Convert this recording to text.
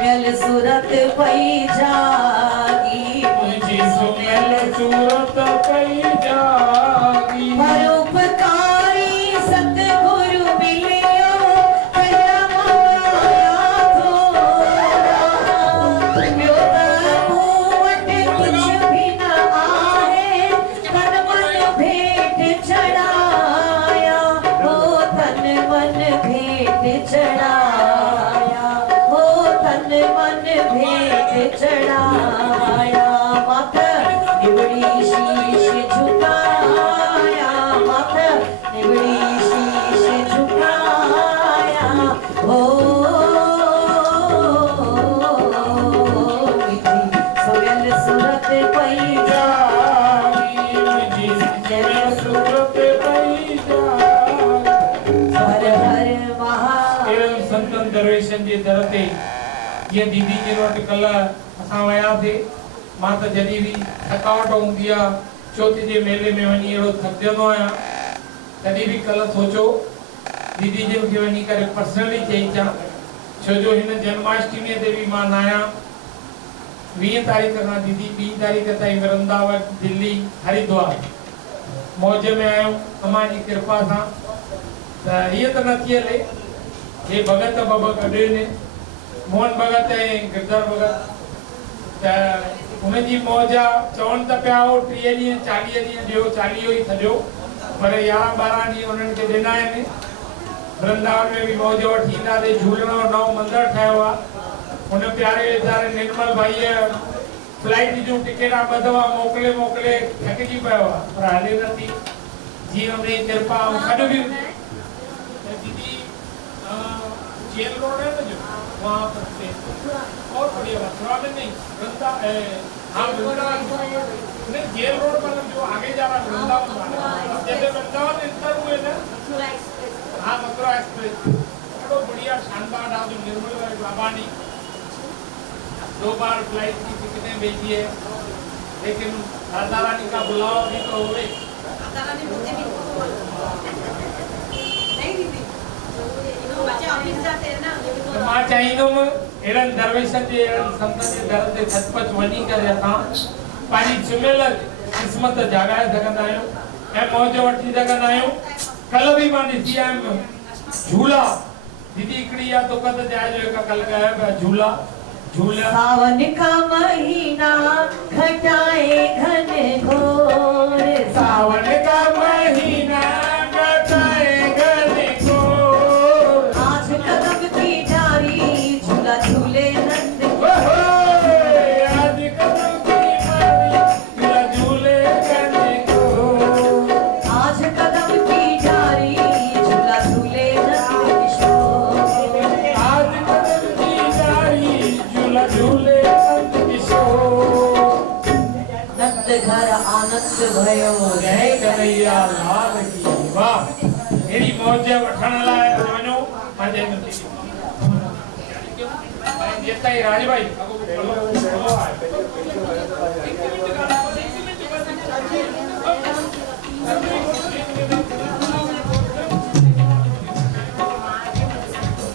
सुमियल सूरत पई जागी मुझी सुमियल सूरत पई जागी परोपकारी सतगुरु मिलियो कया माया थोड़ा ॿियो त मूं वटि कुझु बि न आहे तन मन भेंट चढ़ाया हो तन मन भेंट चढ़ाया हो तन मन भेंट चढ़ाया माता निबड़ी शीश झुकाया माता निबड़ी शीश झुकाया हो सोयल सूरत पई जागी मुझी सुमियल सूरत पई जागी हर हर महा एवं संतन दरवेशन जे दर ते ये दीदी जे वटि कल असां वियासीं मां त जॾहिं बि थकावट हूंदी आहे चौथ जे मेले में वञी अहिड़ो थकजंदो आहियां तॾहिं बि कल सोचो दीदी जे खे वञी करे पर्सनली चई अचां छो जो हिन जन्माष्टमी ते बि मां न आहियां 20 तारीख़ खां दीदी 2 तारीख़ ताईं वृंदावन दिल्ली हरिद्वार मौज में आहियूं अम्मा जी कृपा सां त हीअ त न थी हले हे भगत बाबा गॾु ने मोहन भगत ऐं गिरधर भगत त उनजी मौज चवनि त पिया हो 30 ॾींहं 40 ॾींहं ॾियो 40 ई थजो पर 11-12 ॾींहं उन्हनि खे ॾिना आहिनि वृंदावन में बि मौज वठी ईंदासीं झूलण जो नओं मंदरु ठहियो आहे उन प्यारे वीचारे निर्मल भाईअ फ्लाइट जूं टिकेटां ॿ दफ़ा मोकिले मोकिले थकिजी पियो आहे पर हले नथी जीअं उनजी कृपा ऐं गॾु बि हुजे त दीदी जेल रोड है ना जो वहाँ पर से और बढ़िया मथुरा में नहीं हाँ वृंदावन नहीं जेल रोड मतलब जो आगे जा रहा है वृंदावन वाला जैसे वृंदावन इंटर हुए ना हाँ मथुरा एक्सप्रेस बड़ो बढ़िया शानदार डाल निर्मल बाबा ने 2 बार फ्लाइट की टिकटें भेजी है लेकिन राधा रानी का बुलावा भी तो हुए राधा रानी मुझे भी नहीं दीदी बच्चे ऑफिस जाते हैं ना मां चाहींदुमि अहिड़नि दरवेशनि जे अहिड़नि संतनि जे दर ते सचपच वञी करे असां पंहिंजी सुमियल क़िस्मत जाॻाए सघंदा आहियूं ऐं मौज वठी सघंदा आहियूं कल बि मां ॾिसी आयुमि झूला दीदी हिकिड़ी आहे तोख त जाइजो हिकु कल कया पिया झूला झूला सावन का महीना घटाए घन घोर सावन का महीना घटाए घन घोर आज कदम की डारी झूला झूले नंद आज कदम की डारी झूला झूले घन घोर आज कदम की डारी झूला झूले नंद किशोर आज कदम की डारी झूला झूले नंद किशोर नंद घर आनंद भयो जय कन्हैया लाल की वाह मेरी मौज वठण लाइ वञो पंहिंजे जेता ही राज भाई